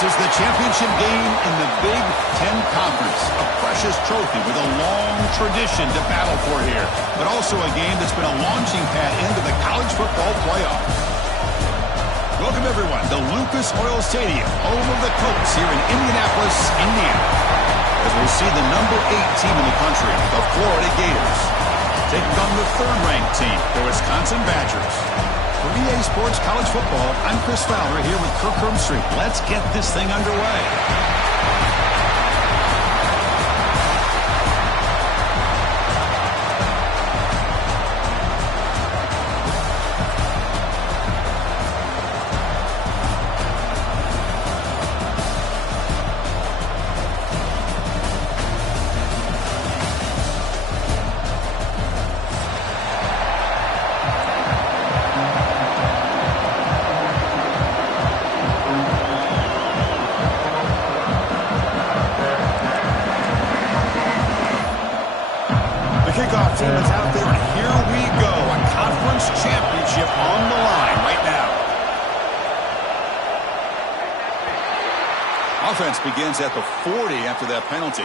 is the championship game in the Big Ten Conference. A precious trophy with a long tradition to battle for here, but also a game that's been a launching pad into the college football playoffs. Welcome, everyone, to Lucas Oil Stadium, home of the Colts here in Indianapolis, Indiana. As we see the number 8 team in the country, the Florida Gators, taking on the third-ranked team, the Wisconsin Badgers. For EA Sports College Football, I'm Chris Fowler here with Kirk Herbstreit. Let's get this thing underway. Kickoff team is out there, and here we go. A conference championship on the line right now. Offense begins at the 40 after that penalty.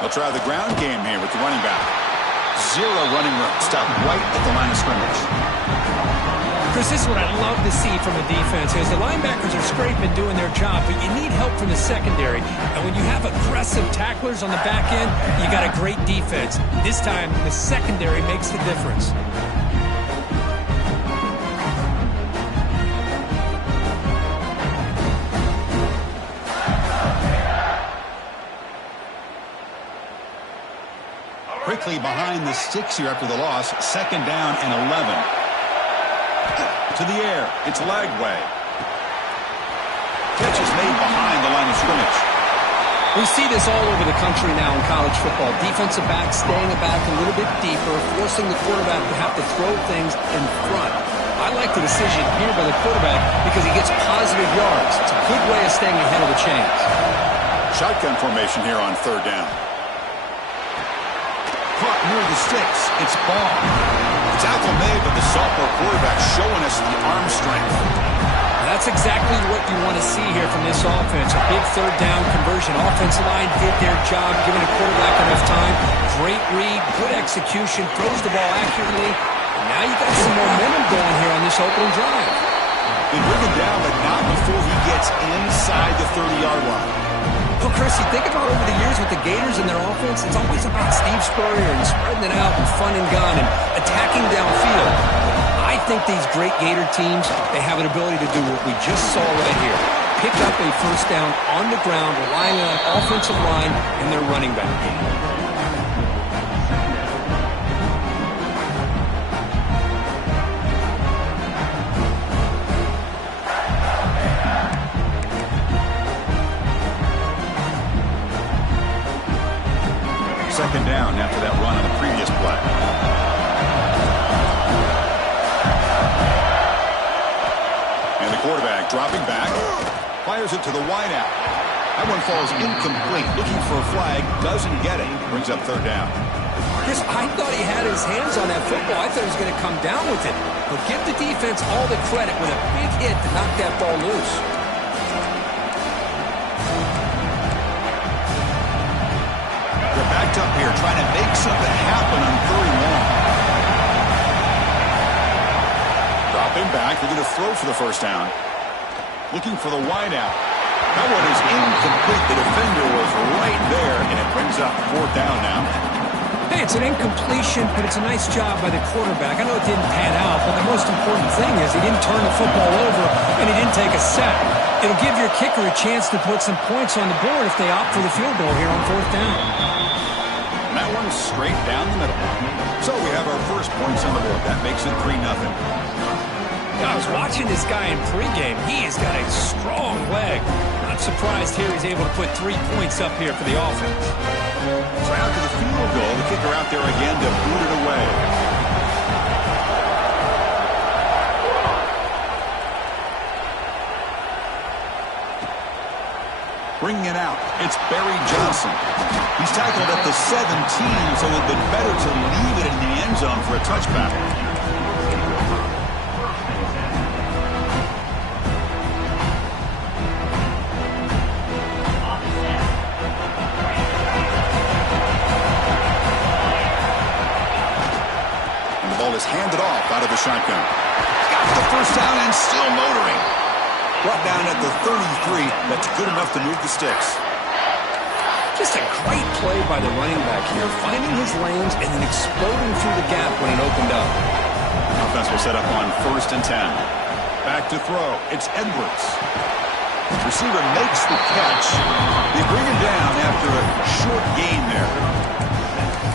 They'll try the ground game here with the running back. Zero running room. Stop right at the line of scrimmage. Chris, this is what I love to see from a defense. As the linebackers are scraping, doing their job, but you need help from the secondary. And when you have aggressive tacklers on the back end, you got a great defense. This time, the secondary makes the difference. Quickly behind the sticks here after the loss. Second down and 11. To the air. It's Lagway. Catch is made behind the line of scrimmage. We see this all over the country now in college football. Defensive backs staying back a little bit deeper, forcing the quarterback to have to throw things in front. I like the decision here by the quarterback because he gets positive yards. It's a good way of staying ahead of the chains. Shotgun formation here on third down. Caught near the sticks. It's ball. Tackle made, but the sophomore quarterback showing us the arm strength. That's exactly what you want to see here from this offense. A big third down conversion. Offensive line did their job, giving the quarterback enough time. Great read, good execution, throws the ball accurately. And now you got some momentum going here on this opening drive. They bring him down, but not before he gets inside the 30-yard line. Well, Chris, you think about over the years with the Gators and their offense, it's always about Steve Spurrier and spreading it out and fun and gun and attacking downfield. I think these great Gator teams, they have an ability to do what we just saw right here. Pick up a first down on the ground, relying on an offensive line and their running back. Second down after that run on the previous play. And the quarterback dropping back, fires it to the wideout. That one falls incomplete. Looking for a flag. Doesn't get it. Brings up third down. Chris, I thought he had his hands on that football. I thought he was going to come down with it. But give the defense all the credit with a big hit to knock that ball loose. They're backed up here trying to make something happen on 3rd and long. Dropping back. They're going to throw for the first down. Looking for the wideout. That one is incomplete. The defender was right there, and it brings up 4th down now. Hey, it's an incompletion, but it's a nice job by the quarterback. I know it didn't pan out, but the most important thing is he didn't turn the football over, and he didn't take a sack. It'll give your kicker a chance to put some points on the board if they opt for the field goal here on 4th down. And that one's straight down the middle. So we have our first points on the board. That makes it 3-0. I was watching this guy in pregame. He has got a strong leg. Not surprised here he's able to put 3 points up here for the offense. So after the field goal, the kicker out there again to boot it away. Bringing it out, it's Barry Johnson. He's tackled at the 17, so it would have been better to leave it in the end zone for a touchback. Is handed off out of the shotgun. Got the first down and still motoring. Brought down at the 33. That's good enough to move the sticks. Just a great play by the running back here, finding his lanes and then exploding through the gap when it opened up. Offense will set up on 1st and 10. Back to throw. It's Edwards. Receiver makes the catch. They bring him down after a short gain there.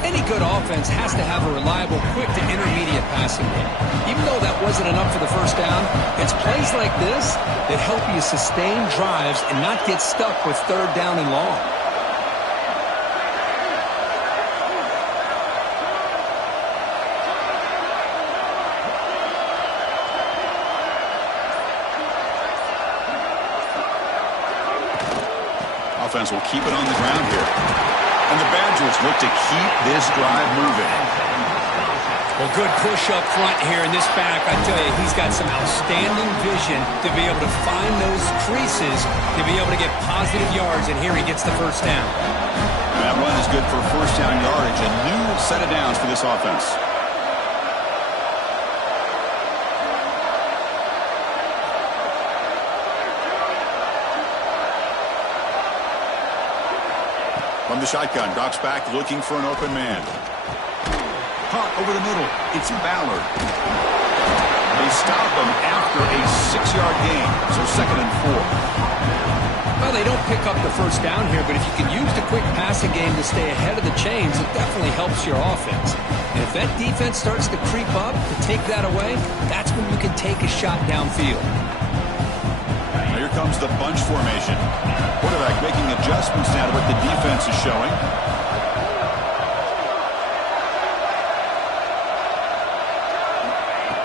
Any good offense has to have a reliable, quick to intermediate passing game. Even though that wasn't enough for the first down, it's plays like this that help you sustain drives and not get stuck with 3rd down and long. Offense will keep it on the ground here. And the Badgers look to keep this drive moving. Well, good push up front here in this back. I tell you, he's got some outstanding vision to be able to find those creases, to be able to get positive yards, and here he gets the first down. And that run is good for first down yardage. A new set of downs for this offense. From the shotgun, drops back, looking for an open man. Caught over the middle. It's Ballard. They stop him after a 6-yard gain, so 2nd and 4. Well, they don't pick up the first down here, but if you can use the quick passing game to stay ahead of the chains, it definitely helps your offense. And if that defense starts to creep up to take that away, that's when you can take a shot downfield. Now here comes the bunch formation. Quarterback making adjustments now to what the defense is showing.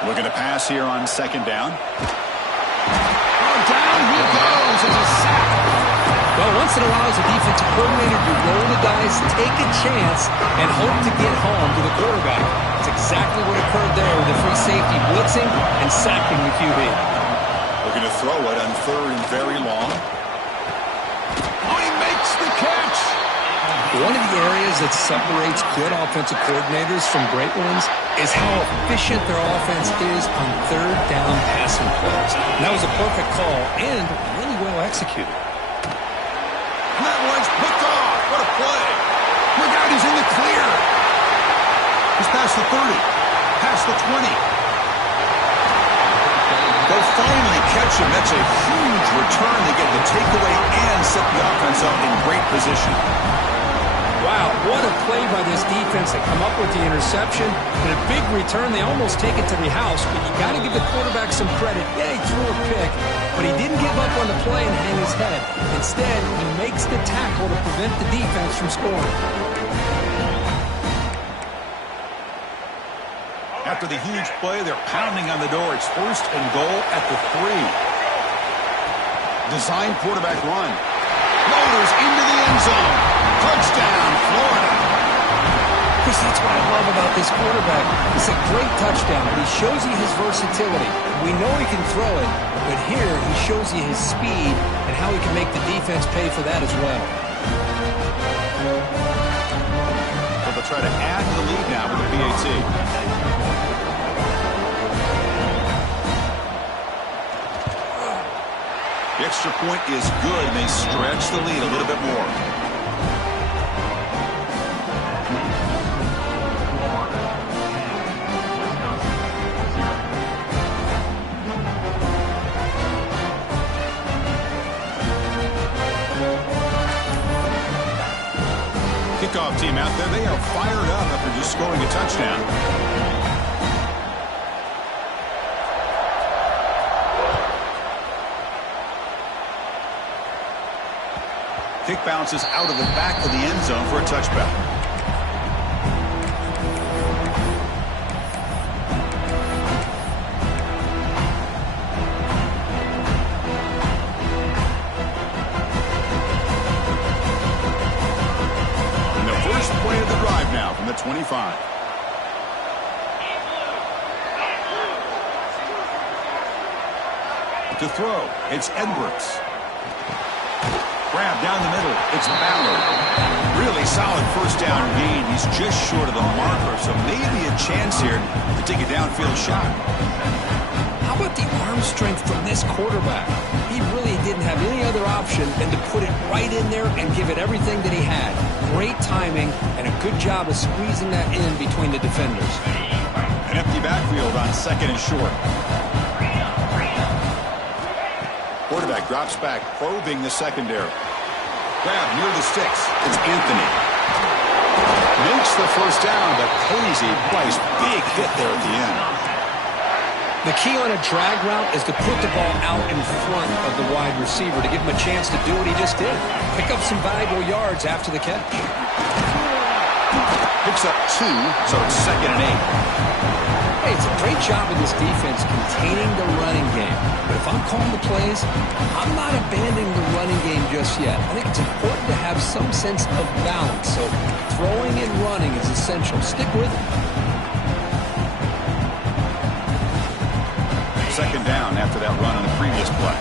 Looking to pass here on 2nd down. Oh, down he goes as a sack. Well, once in a while as a defensive coordinator, you roll the dice, take a chance, and hope to get home to the quarterback. That's exactly what occurred there with the free safety blitzing and sacking the QB. Looking to throw it on 3rd and very long. Oh, he makes the catch. One of the areas that separates good offensive coordinators from great ones is how efficient their offense is on 3rd down passing plays. And that was a perfect call and really well executed. And that one's picked off. What a play. Look out, he's in the clear. He's past the 30, past the 20. They'll finally catch him. That's a huge return. They get the takeaway and set the offense up in great position. Wow, what a play by this defense to come up with the interception. And a big return. They almost take it to the house, but you got to give the quarterback some credit. Yeah, he threw a pick, but he didn't give up on the play and hang his head. Instead, he makes the tackle to prevent the defense from scoring. After the huge play, they're pounding on the door. It's 1st and goal at the 3. Design quarterback run. Floaters into the end zone. Touchdown, Florida. Chris, that's what I love about this quarterback. It's a great touchdown. He shows you his versatility. We know he can throw it, but here he shows you his speed and how he can make the defense pay for that as well. So they'll try to add to the lead now with the PAT. The extra point is good, and they stretch the lead a little bit more. Kickoff team out there, they are fired up after just scoring a touchdown. Kick bounces out of the back of the end zone for a touchback. And the first play of the drive now from the 25. To throw, it's Edwards. Grab down the middle. It's Ballard. Really solid first down gain. He's just short of the marker, so maybe a chance here to take a downfield shot. How about the arm strength from this quarterback? He really didn't have any other option than to put it right in there and give it everything that he had. Great timing and a good job of squeezing that in between the defenders. An empty backfield on second and short. Quarterback drops back, probing the secondary. Grab near the sticks. It's Anthony. Makes the first down, but Posey plays big hit there at the end. The key on a drag route is to put the ball out in front of the wide receiver to give him a chance to do what he just did. Pick up some valuable yards after the catch. Picks up 2, so it's second and 8. Hey, it's a great job of this defense containing the running game. But if I'm calling the plays, I'm not abandoning the running game just yet. I think it's important to have some sense of balance. So throwing and running is essential. Stick with it. Second down after that run on the previous play.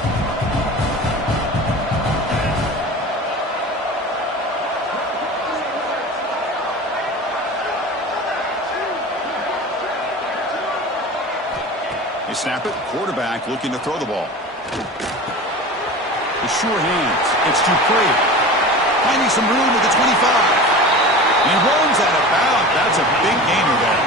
They snap it. Quarterback looking to throw the ball. The sure hands. It's Dupree. Finding some room at the 25. He runs out of bounds. That's a big gainer there.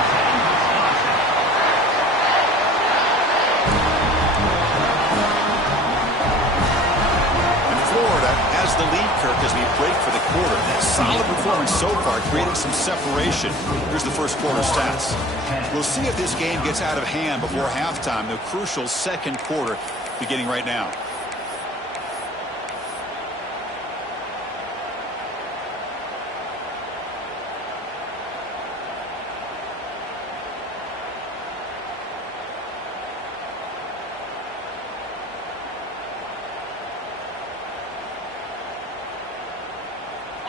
And Florida has the lead, Kirk, as we break for the quarter. Solid performance so far, creating some separation. Here's the first quarter stats. We'll see if this game gets out of hand before halftime. The crucial second quarter beginning right now.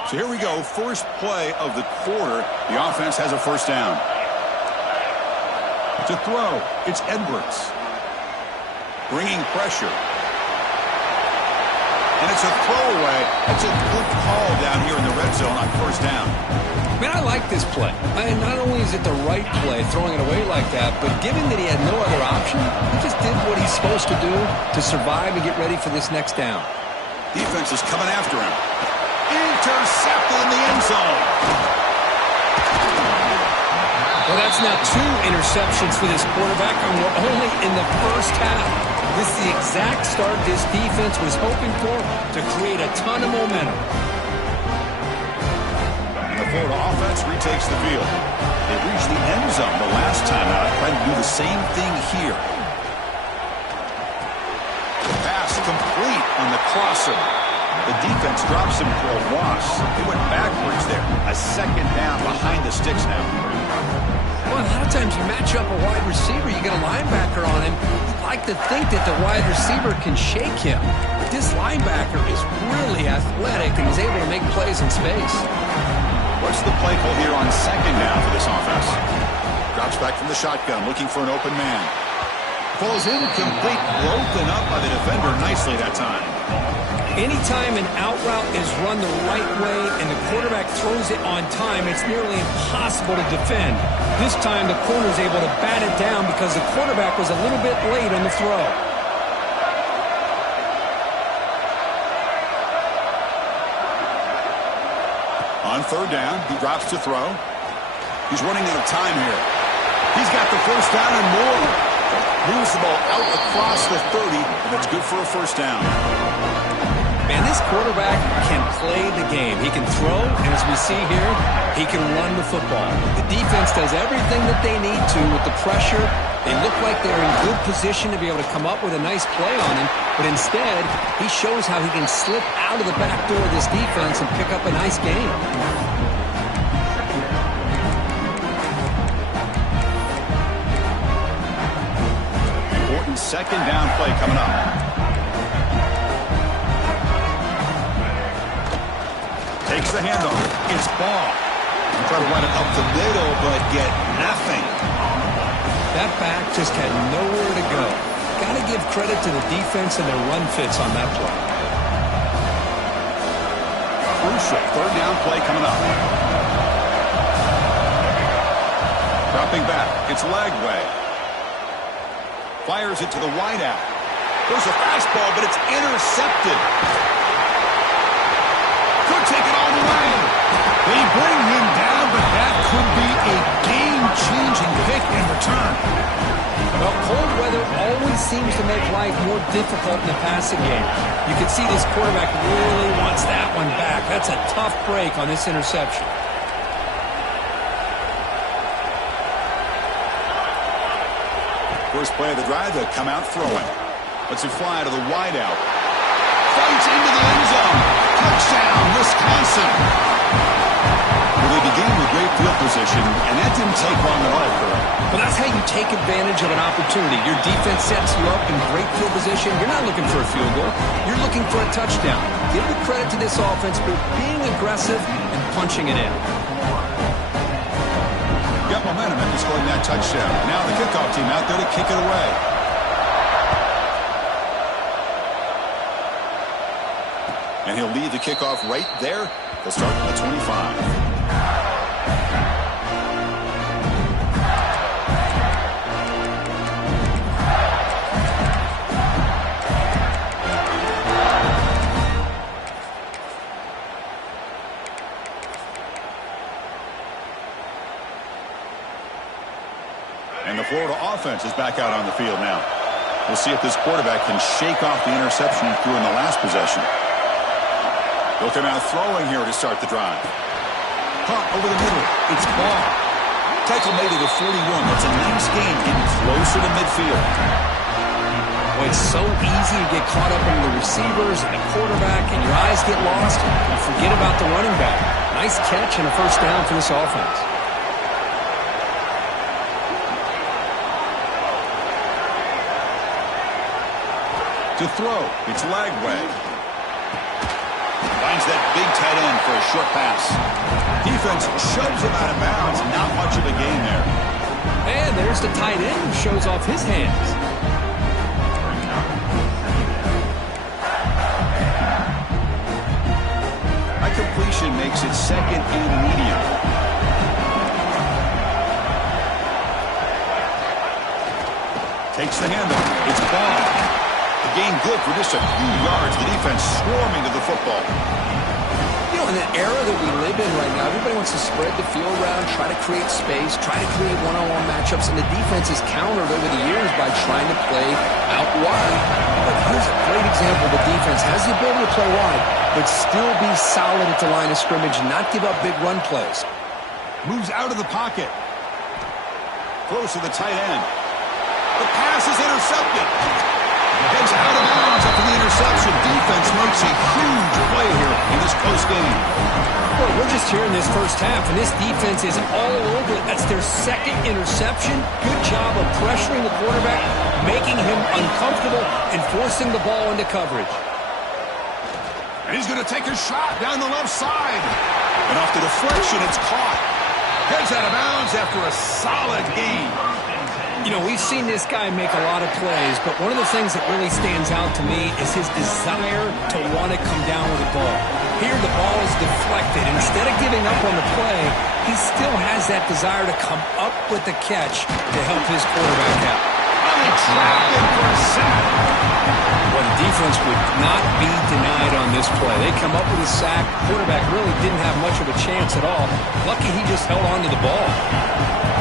So here we go, first play of the quarter. The offense has a first down. To throw, it's Edwards. Bringing pressure. And it's a throwaway. That's a good call down here in the red zone on first down. Man, I like this play. And not only is it the right play, throwing it away like that, but given that he had no other option, he just did what he's supposed to do to survive and get ready for this next down. Defense is coming after him. Intercepted in the end zone. Well, that's now 2 interceptions for this quarterback, and we're only in the first half. This is the exact start this defense was hoping for to create a ton of momentum. And the Florida offense retakes the field. They reached the end zone the last time out, trying to do the same thing here. The pass complete on the crosser. The defense drops him for a loss. He went backwards there. A second down behind the sticks now. Well, a lot of times you match up a wide receiver, you get a linebacker on him. You'd like to think that the wide receiver can shake him. But this linebacker is really athletic and is able to make plays in space. What's the play call here on second down for this offense? Drops back from the shotgun, looking for an open man. Falls incomplete, broken up by the defender nicely that time. Anytime an out route is run the right way and the quarterback throws it on time, it's nearly impossible to defend. This time the corner's able to bat it down because the quarterback was a little bit late on the throw. On third down, he drops to throw. He's running out of time here. He's got the first down and more. Moves the ball out across the 30, and it's good for a first down. Man, this quarterback can play the game. He can throw, and as we see here, he can run the football. The defense does everything that they need to with the pressure. They look like they're in good position to be able to come up with a nice play on him, but instead, he shows how he can slip out of the back door of this defense and pick up a nice game. Important second down play coming up. Takes the handoff. It's ball. Try to run it up the middle, but get nothing. That back just had nowhere to go. Got to give credit to the defense and their run fits on that play. Crucial third down play coming up. Dropping back. It's Lagway. Fires it to the wideout. There's a fastball, but it's intercepted. Could take it all the way. They bring him down, but that could be a game-changing pick in return. Well, cold weather always seems to make life more difficult in the passing game. You can see this quarterback really wants that one back. That's a tough break on this interception. First play of the drive, they'll come out throwing. Lets it fly to the wideout. Fights into the end zone. Touchdown, Wisconsin. Well, they began with great field position, and that didn't take long at all for them. Well, that's how you take advantage of an opportunity. Your defense sets you up in great field position. You're not looking for a field goal. You're looking for a touchdown. Give the credit to this offense for being aggressive and punching it in. Got momentum after scoring that touchdown. Now the kickoff team out there to kick it away. And he'll lead the kickoff right there. They'll start at the 25. And the Florida offense is back out on the field now. We'll see if this quarterback can shake off the interception he threw in the last possession. They'll come out throwing here to start the drive. Caught over the middle. It's ball. Tackle made it at 41. That's a nice gain, getting closer to midfield. Well, it's so easy to get caught up in the receivers and the quarterback, and your eyes get lost. You forget about the running back. Nice catch and a first down for this offense. To throw, it's Lagway. Finds that big tight end for a short pass. Defense shoves him out of bounds. Not much of a gain there. And there's the tight end who shows off his hands. High completion makes it second and medium. Takes the handoff. It's ball. The gain good for just a few yards. The defense swarming to the football. You know, in the era that we live in right now, everybody wants to spread the field around, try to create space, try to create one-on-one matchups, and the defense is countered over the years by trying to play out wide. But here's a great example. The defense has the ability to play wide, but still be solid at the line of scrimmage and not give up big run plays. Moves out of the pocket. Close to the tight end. The pass is intercepted. Heads out of bounds after the interception. Defense makes a huge play here in this close game. Well, we're just here in this first half, and this defense is all over it. That's their second interception. Good job of pressuring the quarterback, making him uncomfortable, and forcing the ball into coverage. And he's going to take a shot down the left side. And off the deflection, it's caught. Heads out of bounds after a solid game. You know, we've seen this guy make a lot of plays, but one of the things that really stands out to me is his desire to want to come down with the ball. Here, the ball is deflected. Instead of giving up on the play, he still has that desire to come up with the catch to help his quarterback out. Trapped in for a sack. Well, the defense would not be denied on this play. They come up with a sack. Quarterback really didn't have much of a chance at all. Lucky he just held on to the ball.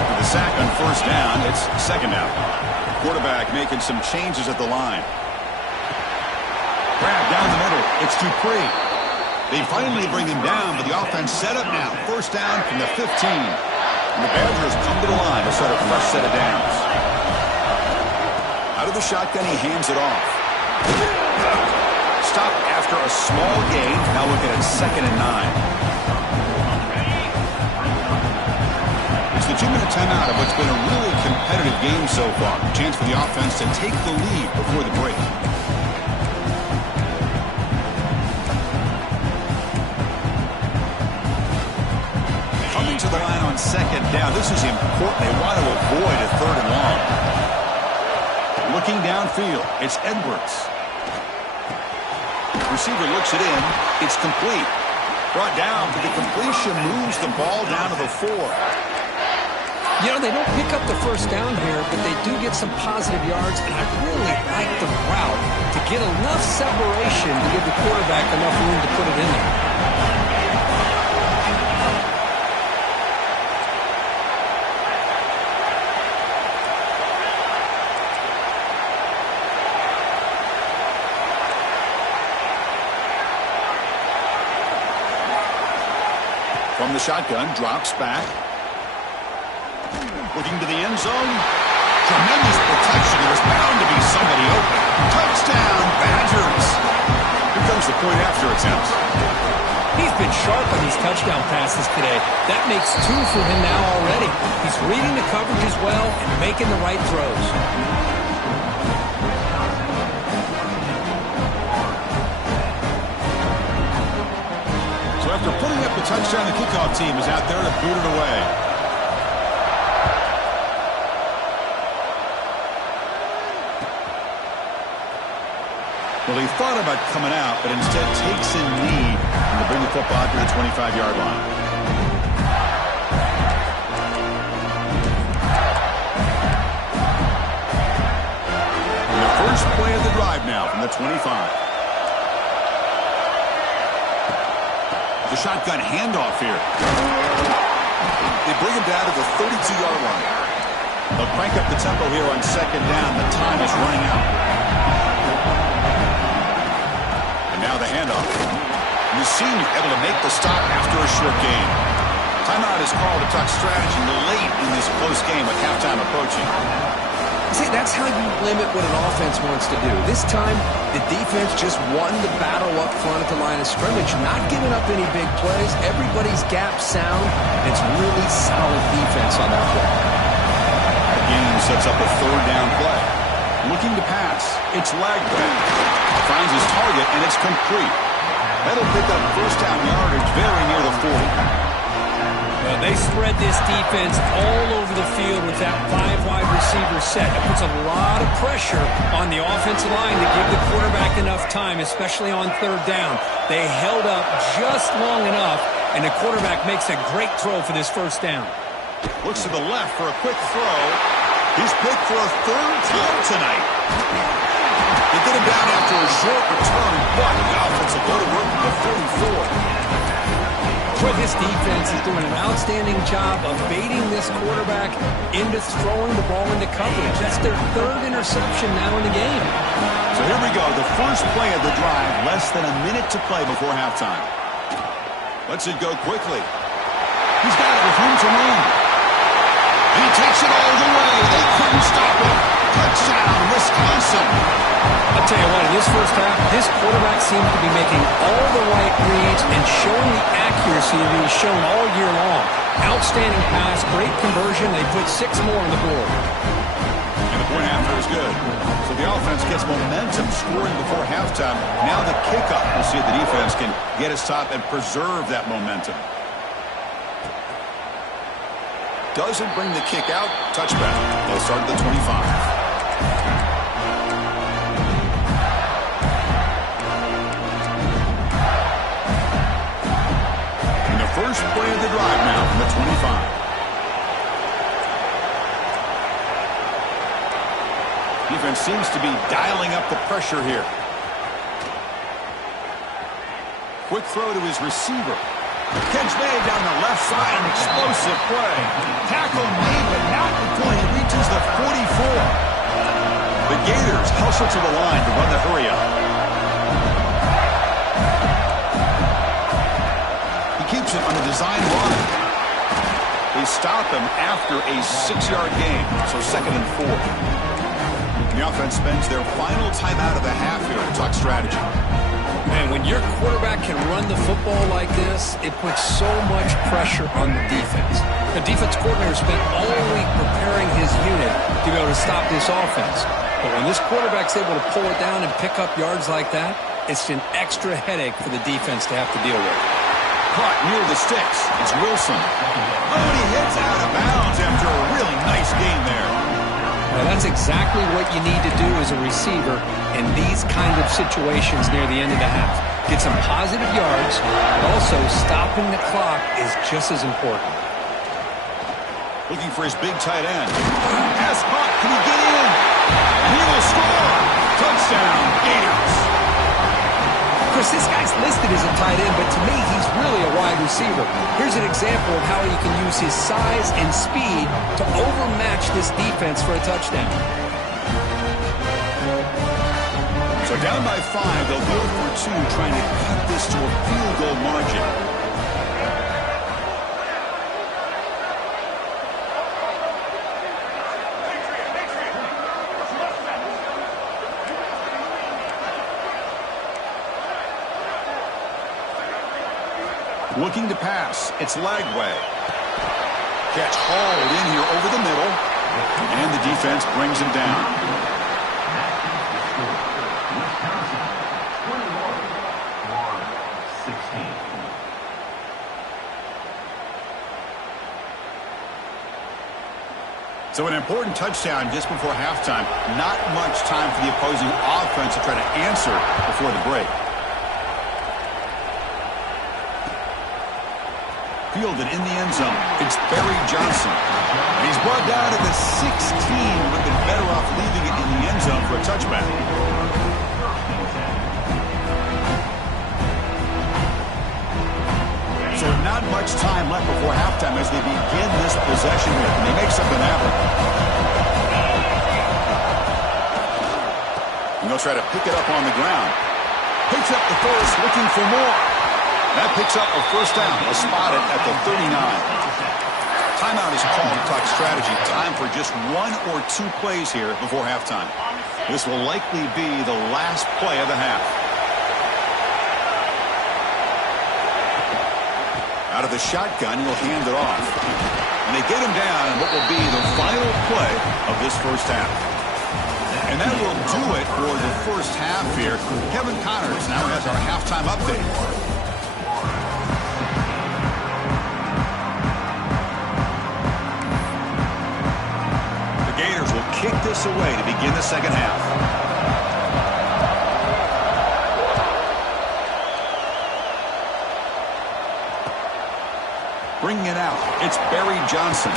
With the sack on first down, it's second down. Quarterback making some changes at the line. Grab down the middle. It's Dupree. They finally bring him down, but the offense set up now. First down from the 15. And the Badgers come to the line to start a fresh set of downs. Out of the shotgun, he hands it off. Stop after a small gain. Now looking at 2nd and 9. It's the 2-minute timeout of what's been a really competitive game so far. Chance for the offense to take the lead before the break. Coming to the line on 2nd down. This is important. They want to avoid a 3rd and long. Looking downfield, it's Edwards. Receiver looks it in. It's complete. Brought down, but the completion moves the ball down to the 4. You know, they don't pick up the first down here, but they do get some positive yards, and I really like the route to get enough separation to give the quarterback enough room to put it in there. From the shotgun, drops back. Looking to the end zone. Tremendous protection. There's bound to be somebody open. Touchdown, Badgers. Here comes the point after attempt. He's been sharp on these touchdown passes today. That makes 2 for him now already. He's reading the coverage as well and making the right throws. After putting up the touchdown, the kickoff team is out there to boot it away. Well, he thought about coming out, but instead takes a knee to bring the football to the 25-yard line. And the first play of the drive now from the 25. The shotgun handoff here. They bring him down to the 32-yard line. They'll crank up the tempo here on 2nd down. The time is running out. And now the handoff. The senior able to make the stop after a short gain. Timeout is called to talk strategy late in this close game with halftime approaching. See, that's how you limit what an offense wants to do. This time, the defense just won the battle up front at the line of scrimmage, not giving up any big plays. Everybody's gap sound. It's really solid defense on that play. The game sets up a 3rd down play. Looking to pass. It's Lagway. Finds his target, and it's complete. That'll pick up first down yardage very near the 40. They spread this defense all over the field with that 5 wide receiver set. It puts a lot of pressure on the offensive line to give the quarterback enough time, especially on 3rd down. They held up just long enough, and the quarterback makes a great throw for this first down. Looks to the left for a quick throw. He's picked for a 3rd time tonight. They get him down after a short return, but the offense will go to work at the 34. Well, this defense is doing an outstanding job of baiting this quarterback into throwing the ball into coverage. That's their 3rd interception now in the game. So here we go, the first play of the drive, less than a minute to play before halftime. Lets it go quickly. He's got it with room to run. And he takes it all the way. They couldn't stop him. Touchdown, Wisconsin. A this first half, this quarterback seems to be making all the right reads and showing the accuracy that he's shown all year long. Outstanding pass, great conversion. They put 6 more on the board. And the point after is good. So the offense gets momentum scoring before halftime. Now the kickoff. We'll see if the defense can get a stop and preserve that momentum. Doesn't bring the kick out. Touchback. They'll start at the 25. First play of the drive now from the 25. Defense seems to be dialing up the pressure here. Quick throw to his receiver. Catch made down the left side. An explosive play. Tackle made, but not before he reaches the 44. The Gators hustle to the line to run the hurry up. Keeps it on a design run. They stop him after a 6-yard gain, so 2nd and 4. The offense spends their final timeout of the half here to talk strategy. Man, when your quarterback can run the football like this, it puts so much pressure on the defense. The defense coordinator spent all week preparing his unit to be able to stop this offense. But when this quarterback's able to pull it down and pick up yards like that, it's an extra headache for the defense to have to deal with. Caught near the sticks. It's Wilson. Oh, and he hits out of bounds after a really nice game there. Now, that's exactly what you need to do as a receiver in these kind of situations near the end of the half. Get some positive yards, but also stopping the clock is just as important. Looking for his big tight end. Pass caught. Can he get in? And he will score. Touchdown, Gators. Chris, this guy's listed as a tight end, but to me, he's really a wide receiver. Here's an example of how he can use his size and speed to overmatch this defense for a touchdown. So down by 5, they'll go for 2, trying to cut this to a field goal margin. Looking to pass. It's Lagway. Catch hauled in here over the middle. And the defense brings him down. So an important touchdown just before halftime. Not much time for the opposing offense to try to answer before the break. Fielded in the end zone. It's Barry Johnson. And he's brought down to the 16. Would have been better off leaving it in the end zone for a touchback. So not much time left before halftime as they begin this possession here. And they make something happen. And they'll try to pick it up on the ground. Picks up the first, looking for more. That picks up a first down. They'll spot it at the 39. Timeout is called to talk strategy. Time for just 1 or 2 plays here before halftime. This will likely be the last play of the half. Out of the shotgun, he'll hand it off. And they get him down in what will be the final play of this first half. And that will do it for the first half here. Kevin Connors now has our halftime update. Gators will kick this away to begin the second half. Bringing it out, it's Barry Johnson.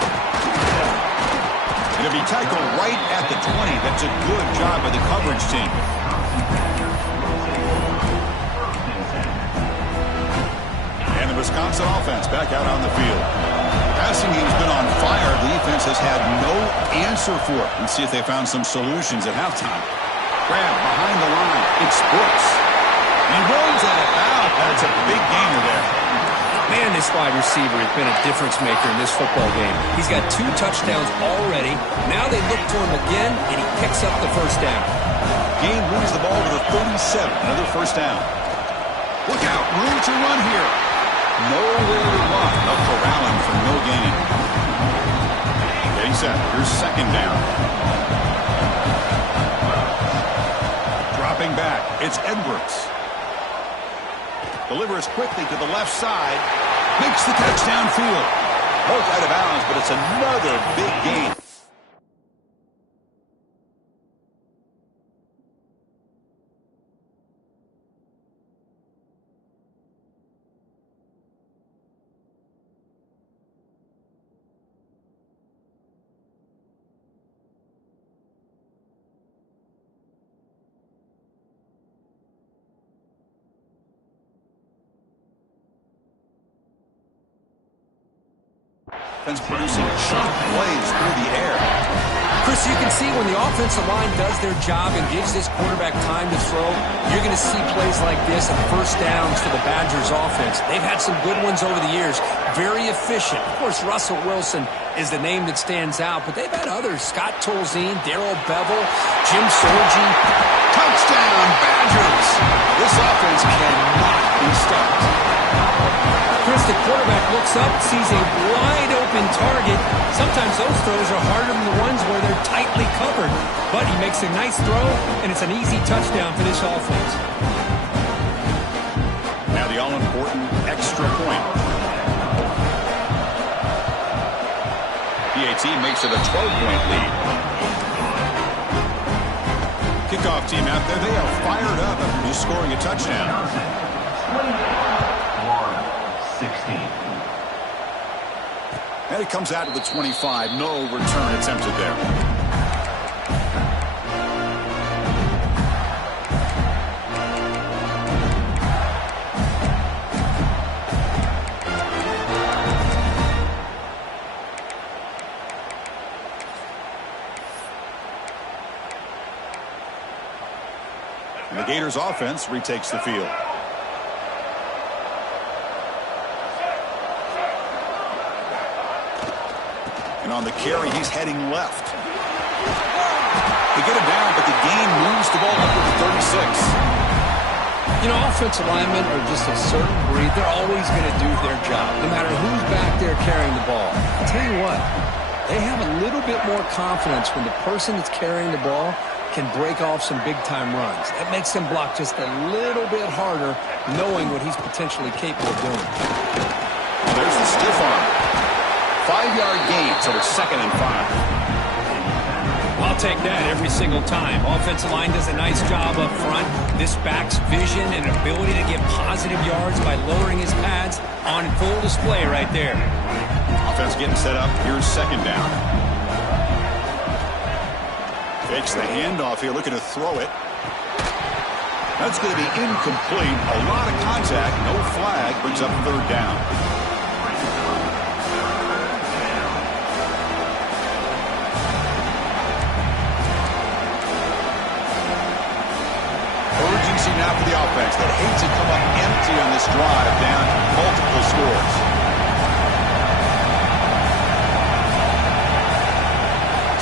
It'll be tackled right at the 20. That's a good job by the coverage team. And the Wisconsin offense back out on the field. Passing game's been on fire. The defense has had no answer for it. Let's see if they found some solutions at halftime. Grab behind the line. It's Brooks. And he runs out of bounds. That's a big gainer there. Man, this wide receiver has been a difference maker in this football game. He's got 2 touchdowns already. Now they look to him again, and he picks up the first down. gain moves the ball to the 37. Another first down. Look out. Room to run here. Nowhere to run. They'll corral him for no gain. Getting set. Here's second down. Dropping back. It's Edwards. Delivers quickly to the left side. Makes the catch downfield. Both out of bounds, but it's another big gain. Producing sharp plays through the air. Chris, you can see when the offensive line does their job and gives this quarterback time to throw, you're going to see plays like this and first downs for the Badgers offense. They've had some good ones over the years. Very efficient. Of course, Russell Wilson is the name that stands out, but they've had others. Scott Tolzien, Darrell Bevel, Jim Sorgi. Touchdown, Badgers! This offense cannot be stopped. Chris, the quarterback looks up, sees a wide-open target. Sometimes those throws are harder than the ones where they're tightly covered. But he makes a nice throw, and it's an easy touchdown for this offense. Now the all-important extra point. PAT makes it a 12-point lead. Kickoff team out there, they are fired up after just scoring a touchdown. 16. And it comes out to the 25. No return attempted there. And the Gators offense retakes the field. And on the carry, he's heading left. They get him down, but the gain moves the ball up to the 36. You know, offensive linemen are just a certain breed. They're always going to do their job, no matter who's back there carrying the ball. I'll tell you what, they have a little bit more confidence when the person that's carrying the ball can break off some big-time runs. That makes them block just a little bit harder, knowing what he's potentially capable of doing. There's the stiff arm. 5-yard gain, so it's 2nd and 5. I'll take that every single time. Offensive line does a nice job up front. This back's vision and ability to get positive yards by lowering his pads on full display right there. Offense getting set up. Here's second down. Fakes the handoff here, looking to throw it. That's going to be incomplete. A lot of contact, no flag, brings up third down. Now for the offense that hates to come up empty on this drive, down multiple scores.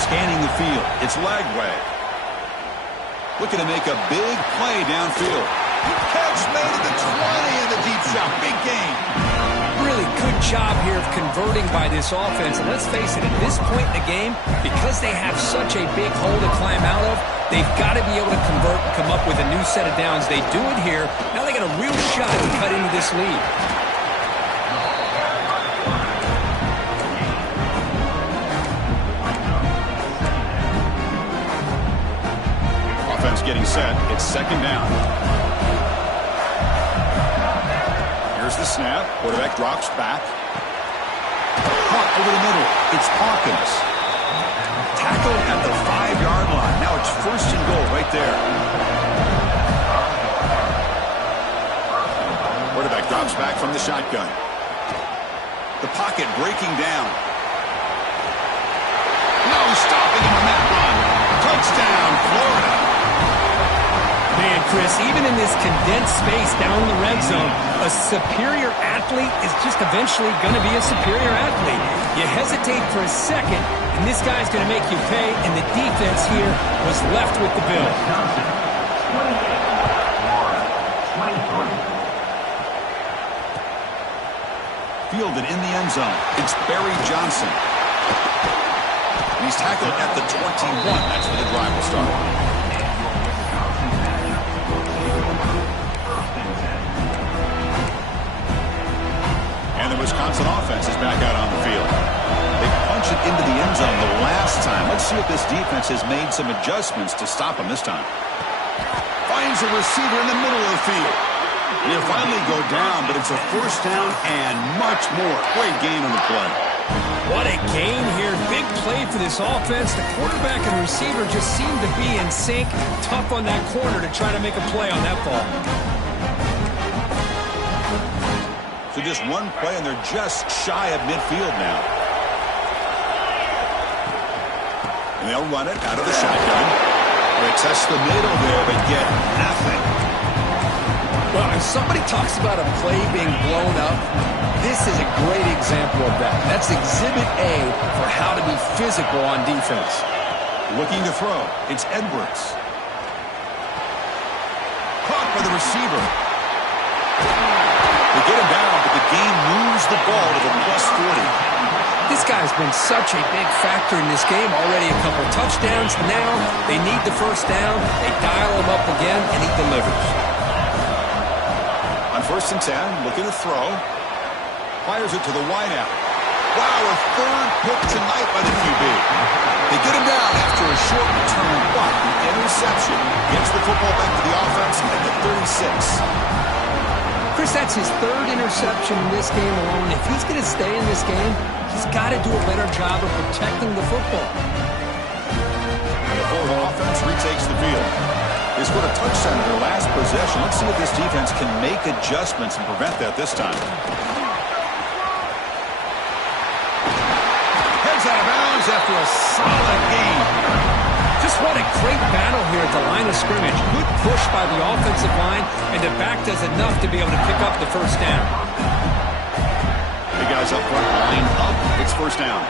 Scanning the field, it's Lagway. Looking to make a big play downfield. Catch made at the 20 in the deep shot. Big gain. Really good job here of converting by this offense. And let's face it, at this point in the game, because they have such a big hole to climb out of, they've got to be able to convert and come up with a new set of downs. They do it here. Now they got a real shot to cut into this lead. Offense getting set. It's second down. Here's the snap. Quarterback drops back. Caught over the middle. It's Hawkins. Tackled at the 5-yard line. Now it's 1st and goal right there. Quarterback drops back from the shotgun. The pocket breaking down. No stopping him on that run. Touchdown, Florida. Man, Chris, even in this condensed space down in the red zone, a superior athlete is just eventually going to be a superior athlete. You hesitate for a second, and this guy's going to make you pay, and the defense here was left with the bill. Fielded in the end zone. It's Barry Johnson. And he's tackled at the 21. That's where the drive will start. And the Wisconsin offense is back out on the field. They punch it into the end zone the last time. Let's see if this defense has made some adjustments to stop him this time. Finds a receiver in the middle of the field. They finally go down, but it's a first down and much more. Great gain on the play. What a gain here. Big play for this offense. The quarterback and receiver just seem to be in sync. Tough on that corner to try to make a play on that ball. So just one play, and they're just shy of midfield now. And they'll run it out of the shotgun. They test the middle there, but get nothing. Well, if somebody talks about a play being blown up, this is a great example of that. That's exhibit A for how to be physical on defense. Looking to throw. It's Edwards. Caught by the receiver. They get him down, but the game moves the ball to the +40. This guy's been such a big factor in this game. Already a couple touchdowns. Now they need the first down. They dial him up again, and he delivers. On 1st and 10, looking to throw. Fires it to the wideout. Wow, a third pick tonight by the QB. They get him down after a short return, but the interception gets the football back to the offense at the 36. Chris, that's his third interception in this game alone. If he's going to stay in this game, he's got to do a better job of protecting the football. And the Florida offense retakes the field. They scored a touchdown in their last possession. Let's see if this defense can make adjustments and prevent that this time. Heads out of bounds after a solid game. Just what a great battle here at the line of scrimmage. Good push by the offensive line, and the back does enough to be able to pick up the first down. The guys up front line up. It's first down.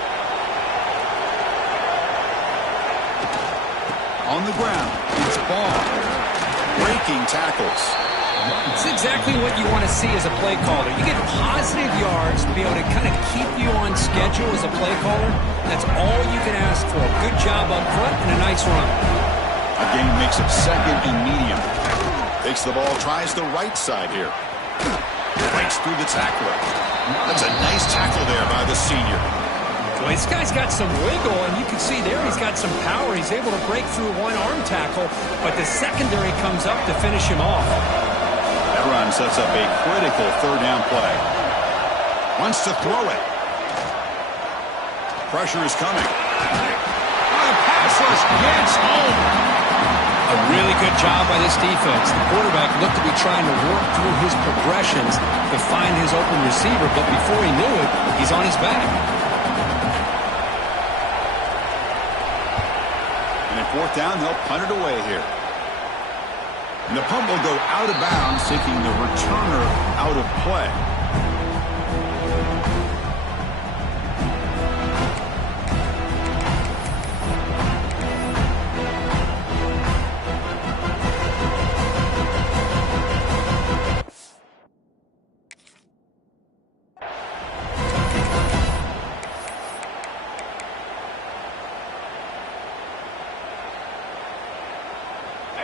On the ground, it's Ball. Breaking tackles. It's exactly what you want to see as a play caller. You get positive yards to be able to kind of keep you on schedule as a play caller. That's all you can ask for. Good job up front and a nice run. A gain makes it 2nd and medium. Takes the ball, tries the right side here. Breaks through the tackler. That's a nice tackle there by the senior. Well, this guy's got some wiggle, and you can see there he's got some power. He's able to break through one arm tackle, but the secondary comes up to finish him off. That run sets up a critical 3rd down play. Wants to throw it. Pressure is coming. The pass rush gets home. A really good job by this defense. The quarterback looked to be trying to work through his progressions to find his open receiver, but before he knew it, he's on his back. And at 4th down, they'll punt it away here. And the punt will go out of bounds, taking the returner out of play.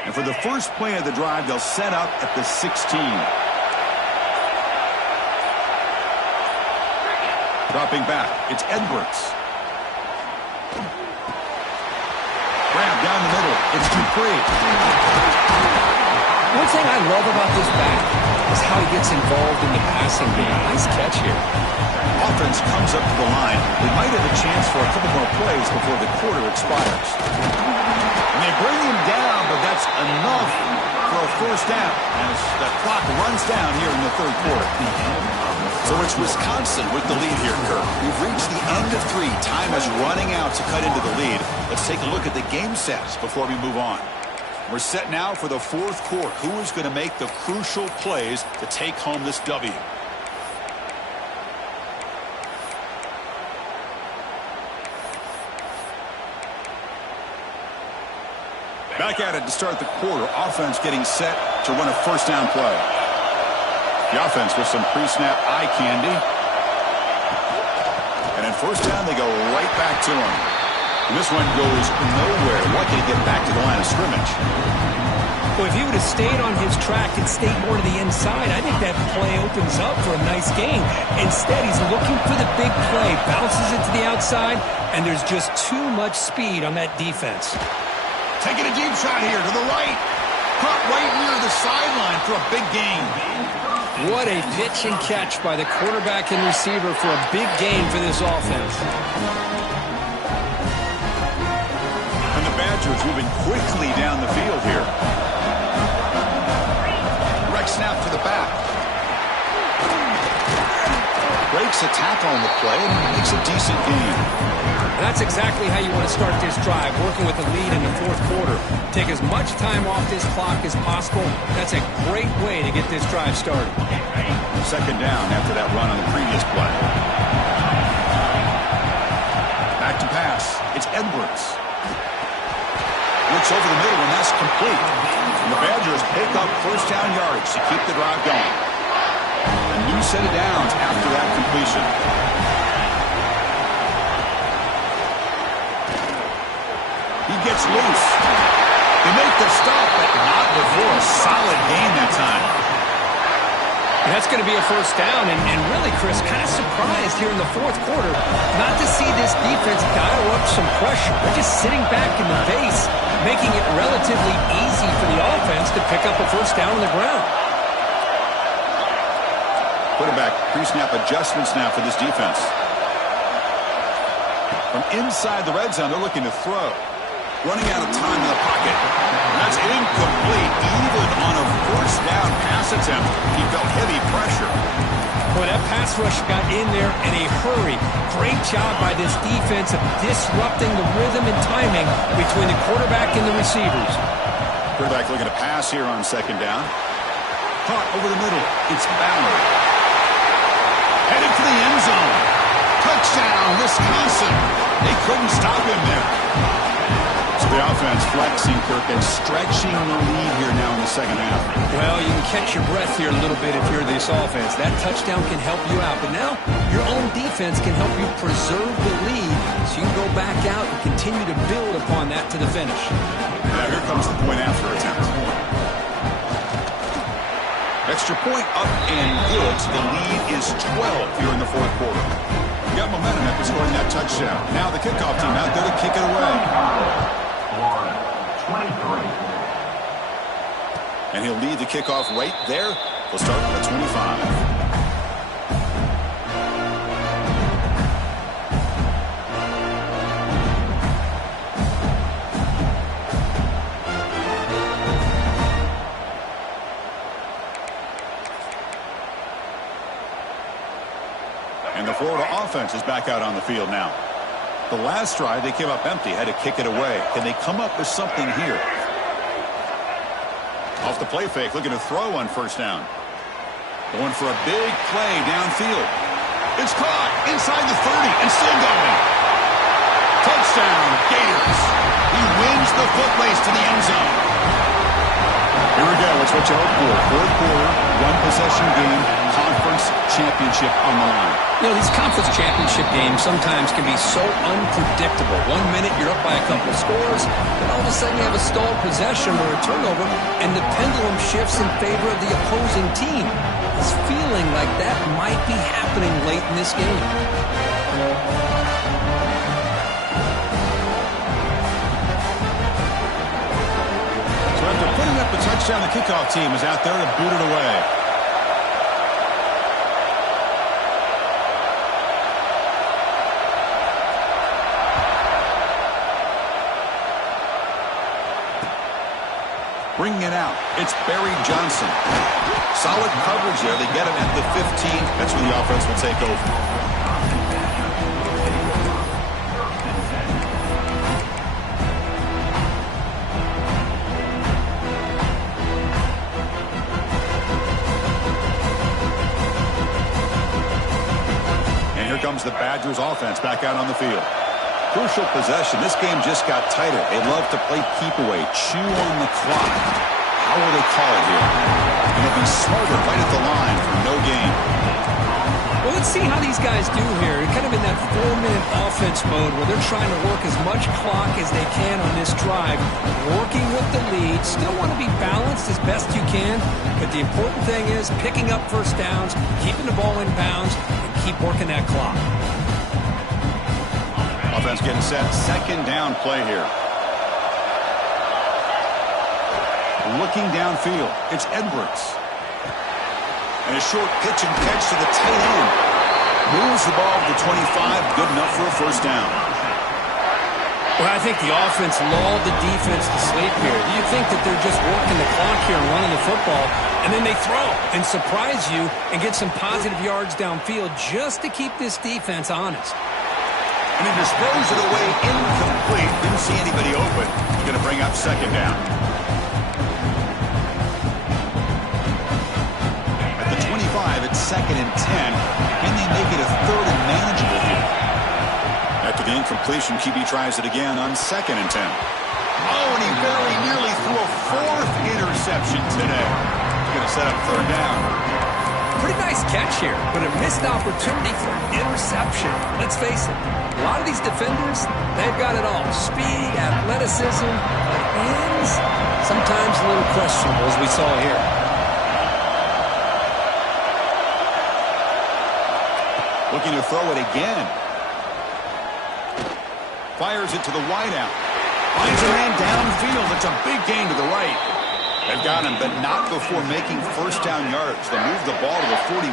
And for the first play of the drive, they'll set up at the 16. Dropping back, it's Edwards. Grab down the middle, it's Dupree. One thing I love about this back is how he gets involved in the passing game. Nice catch here. Offense comes up to the line. They might have a chance for a couple more plays before the quarter expires. And they bring him down, but that's enough for a first down as the clock runs down here in the 3rd quarter. So it's Wisconsin with the lead here, Kirk. We've reached the end of 3. Time is running out to cut into the lead. Let's take a look at the game sets before we move on. We're set now for the 4th quarter. Who is going to make the crucial plays to take home this W? Back at it to start the quarter. Offense getting set to run a first down play. The offense with some pre-snap eye candy. And in first down, they go right back to him. And this one goes nowhere. Lucky to get back to the line of scrimmage. Well, if he would have stayed on his track and stayed more to the inside, I think that play opens up for a nice gain. Instead, he's looking for the big play, bounces it to the outside, and there's just too much speed on that defense. Taking a deep shot here to the right. Caught right near the sideline for a big gain. What a pitch and catch by the quarterback and receiver for a big gain for this offense. And the Badgers moving quickly down the field here. Direct snap to the back. Breaks a tackle on the play and makes a decent gain. That's exactly how you want to start this drive, working with a lead in the fourth quarter. Take as much time off this clock as possible. That's a great way to get this drive started. Second down after that run on the previous play. Back to pass. It's Edwards. Looks over the middle, and that's complete. And the Badgers pick up first down yardage to keep the drive going. A new set of downs after that completion. He gets loose. They make the stop, but not before a solid gain that time. And that's going to be a first down. And really, Chris, kind of surprised here in the fourth quarter not to see this defense dial up some pressure. They're just sitting back in the base, making it relatively easy for the offense to pick up a first down on the ground. Quarterback pre-snap adjustments now for this defense. From inside the red zone, they're looking to throw. Running out of time in the pocket. And that's incomplete. Even on a first down pass attempt, he felt heavy pressure. Boy, that pass rush got in there in a hurry. Great job by this defense of disrupting the rhythm and timing between the quarterback and the receivers. Quarterback looking to pass here on second down. Caught over the middle. It's Ballard. Headed for the end zone. Touchdown, Wisconsin. They couldn't stop him there. So the offense flexing, Kirk, and stretching the lead here now in the second half. Well, you can catch your breath here a little bit if you're this offense. That touchdown can help you out. But now your own defense can help you preserve the lead so you can go back out and continue to build upon that to the finish. Now here comes the point after attempt. Extra point up and good. So the lead is 12 here in the fourth quarter. We got momentum after scoring that touchdown. Now the kickoff team out there to kick it away. 23. And he'll lead the kickoff right there. We'll start at 25. And the Florida offense is back out on the field now. The last drive, they came up empty, had to kick it away. Can they come up with something here? Off the play fake, looking to throw on first down. Going for a big play downfield. It's caught inside the 30 and still going. Touchdown, Gators. He wins the foot race to the end zone. Here we go. It's what you hope for. Fourth quarter, one-possession game, conference championship on the line. You know, these conference championship games sometimes can be so unpredictable. 1 minute you're up by a couple of scores, then all of a sudden you have a stalled possession or a turnover, and the pendulum shifts in favor of the opposing team. It's feeling like that might be happening late in this game. So after putting up the touchdown, the kickoff team is out there to boot it away. Bringing it out, it's Barry Johnson. Solid coverage there. They get him at the 15. That's where the offense will take over. And here comes the Badgers offense back out on the field. Crucial possession. This game just got tighter. They love to play keep away, chew on the clock. How will they call it here? And they'll be smarter right at the line for no gain. Well, let's see how these guys do here. Kind of in that 4-minute offense mode where they're trying to work as much clock as they can on this drive, working with the lead. Still want to be balanced as best you can, but the important thing is picking up first downs, keeping the ball in bounds, and keep working that clock. Offense getting set. Second down play here. Looking downfield. It's Edwards. And a short pitch and catch to the tight end. Moves the ball to the 25. Good enough for a first down. Well, I think the offense lulled the defense to sleep here. Do you think that they're just working the clock here and running the football, and then they throw and surprise you and get some positive yards downfield just to keep this defense honest? And he disposed it away incomplete. Didn't see anybody open. He's going to bring up second down. At the 25, it's 2nd and 10. Can they make it a 3rd and manageable here? After the incompletion, QB tries it again on 2nd and 10. Oh, and he very nearly threw a 4th interception today. He's going to set up 3rd down. Pretty nice catch here, but a missed opportunity for an interception. Let's face it, a lot of these defenders, they've got it all. Speed, athleticism, but hands, sometimes a little questionable, as we saw here. Looking to throw it again. Fires it to the wideout. Finds a man downfield. It's a big gain to the right. They've got him, but not before making first down yards. They move the ball to the 41.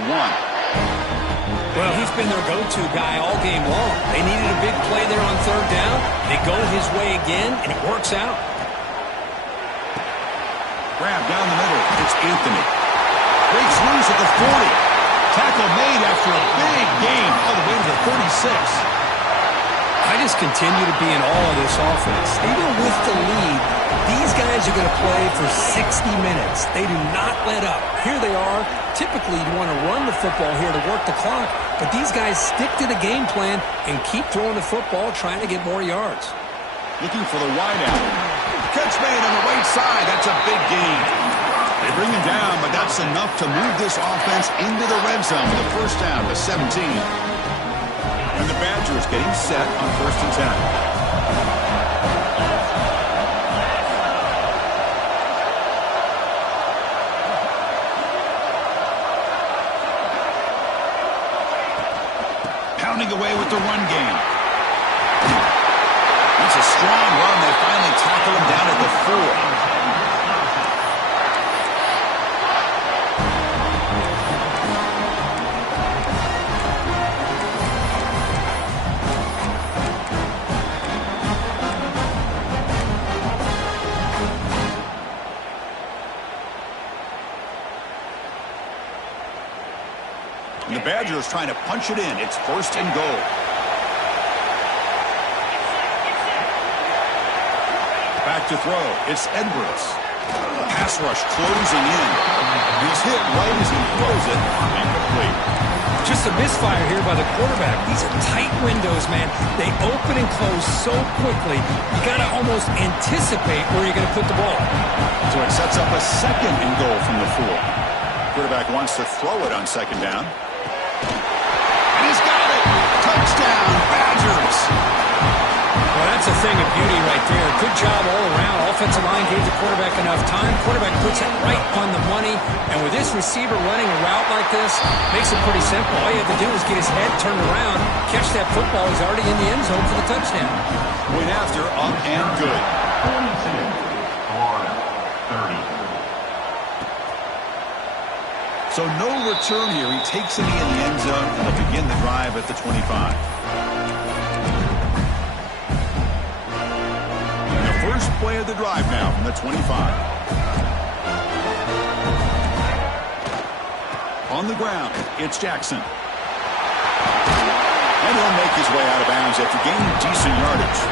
Well, he's been their go-to guy all game long. They needed a big play there on 3rd down. They go his way again, and it works out. Grab down the middle. It's Anthony. Breaks loose at the 40. Tackle made after a big gain all the way to the 36. I just continue to be in awe of this offense. Even with the lead, these guys are going to play for 60 minutes. They do not let up. Here they are. Typically, you want to run the football here to work the clock, but these guys stick to the game plan and keep throwing the football, trying to get more yards. Looking for the wideout. Catch made on the right side. That's a big gain. They bring him down, but that's enough to move this offense into the red zone with a first down to 17. And the Badgers getting set on 1st and 10. Pounding away with the run game. It's a strong run. They finally tackle him down at the 4. The Badgers trying to punch it in. It's 1st and goal. Back to throw. It's Edwards. Pass rush closing in. He's hit right as he throws it. Incomplete. Just a misfire here by the quarterback. These are tight windows, man. They open and close so quickly. You got to almost anticipate where you're going to put the ball. So it sets up a 2nd and goal from the 4. Quarterback wants to throw it on 2nd down. He's got it. Touchdown, Badgers. Well, that's a thing of beauty right there. Good job all around. Offensive line gave the quarterback enough time. Quarterback puts it right on the money. And with this receiver running a route like this, makes it pretty simple. All you have to do is get his head turned around, catch that football. He's already in the end zone for the touchdown. Went after, up and good. 42, Florida, 30. So no return here. He takes it in the end zone, and they'll begin the drive at the 25. And the first play of the drive now from the 25. On the ground, it's Jackson. And he'll make his way out of bounds after gaining decent yardage.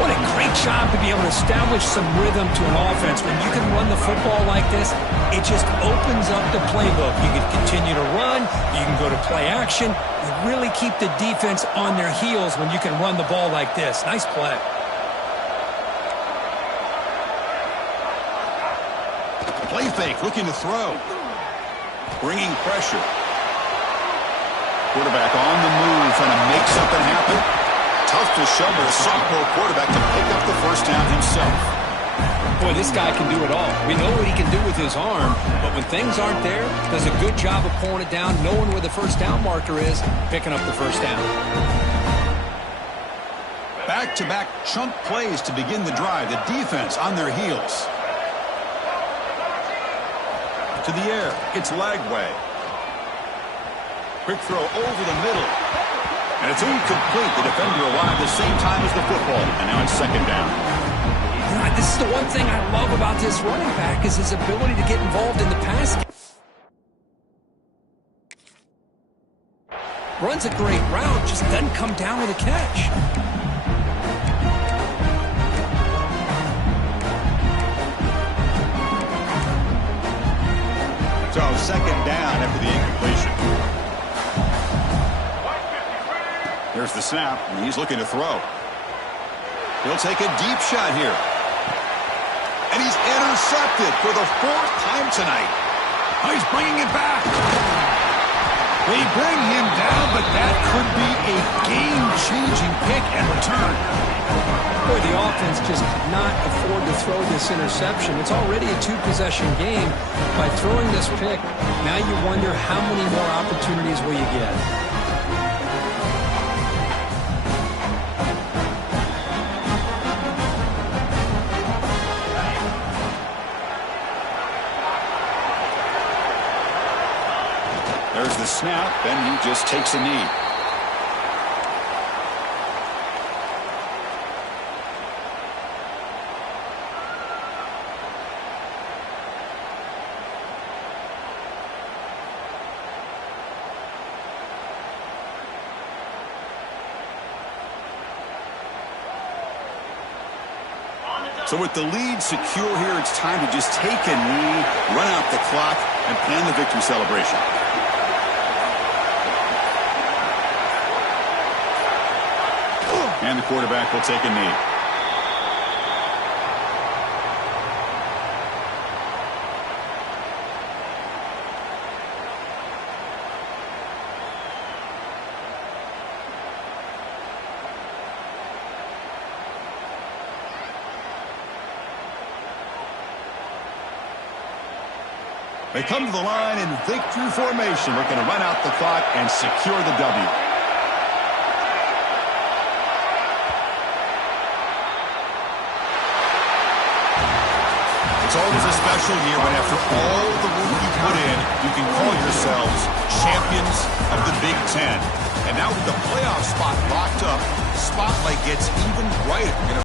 What a great job to be able to establish some rhythm to an offense. When you can run the football like this, it just opens up the playbook. You can continue to run. You can go to play action. You really keep the defense on their heels when you can run the ball like this. Nice play. Play fake, looking to throw. Bringing pressure. Quarterback on the move, trying to make something happen. Tough to shove a sophomore quarterback to pick up the first down himself. Boy, this guy can do it all. We know what he can do with his arm, but when things aren't there, does a good job of pulling it down, knowing where the first down marker is, picking up the first down. Back-to-back chunk plays to begin the drive. The defense on their heels. To the air, it's Lagway. Quick throw over the middle. And it's incomplete. The defender arrived the same time as the football. And now it's second down. This is the one thing I love about this running back is his ability to get involved in the pass game. Runs a great route, just doesn't come down with a catch. So second down after the incompletion. There's the snap, and he's looking to throw. He'll take a deep shot here. And he's intercepted for the fourth time tonight. Oh, he's bringing it back. They bring him down, but that could be a game-changing pick and return. Boy, the offense just could not afford to throw this interception. It's already a two-possession game. By throwing this pick, now you wonder how many more opportunities will you get. There's the snap, and he just takes a knee. So with the lead secure here, it's time to just take a knee, run out the clock, and plan the victory celebration. And the quarterback will take a knee. They come to the line in victory formation. We're going to run out the clock and secure the W. It's always a special year when after all the work you put in, you can call yourselves champions of the Big Ten. And now with the playoff spot locked up, the spotlight gets even brighter.